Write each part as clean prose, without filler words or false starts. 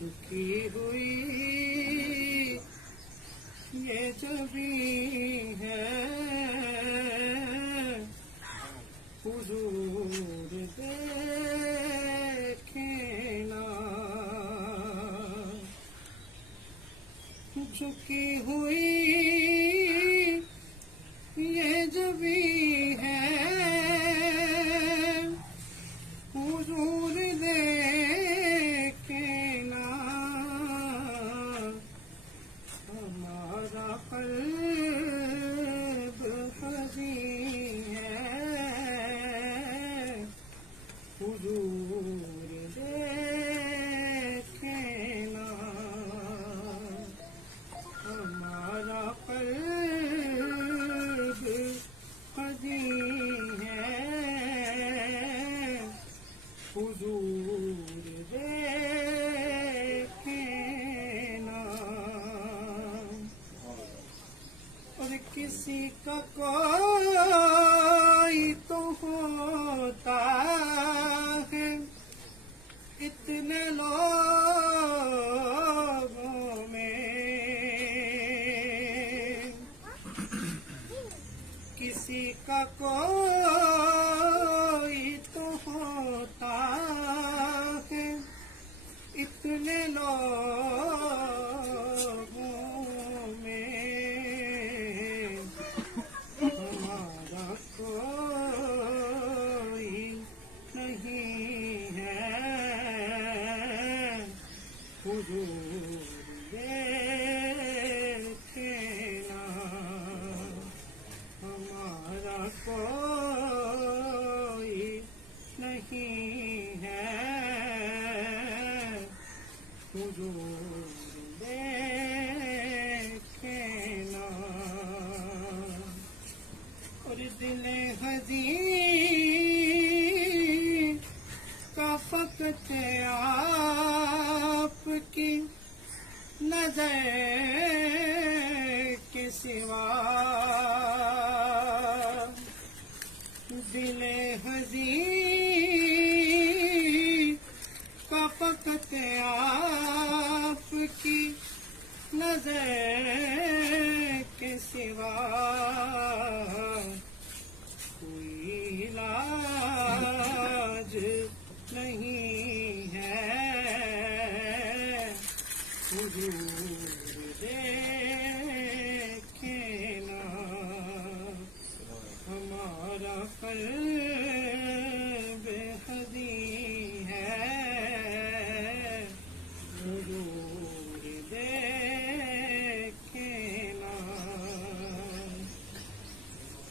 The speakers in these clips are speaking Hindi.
झुकी हुई ये जबी है हुजूर देखे ना। झुकी हुई ये जबी है हुजूर देखे ना। हमारा क़ल्ब हज़ीं है हुजूर देखे ना। हमारा क़ल्ब हज़ीं है हुजूर देखे ना। और किसी का कोई तो होता है इतने लोगों में। किसी का कोई तो होता है इतने लोगों में। हमारा कोई नहीं है हुजूर देखे ना। हमारा कोई नहीं है हुजूर देखे ना। और दिले हज़ीं का फ़क़त आपकी नज़र के सिवा। दिले हज़ीं का फ़क़त आपकी नज़र के सिवा कोई इलाज नहीं है हुजूर देखे ना। हमारा क़ल्ब हज़ीं है हुजूर देखे ना।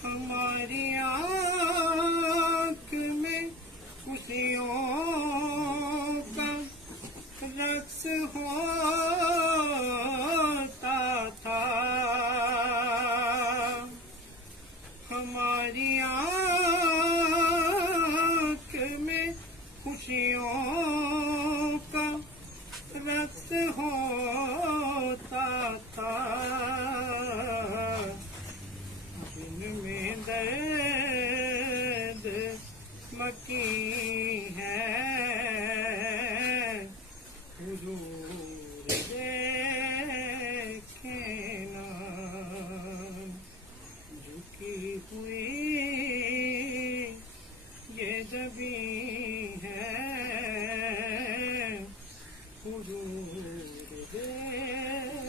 हमारी आँख में खुशियों का रक्स होता था। हमारी आँख में खुशियों का रक्स होता था। दिन में दर्द मकी है हुजूर देखे ना। झुकी हुई ये जबी है हुजूर देखे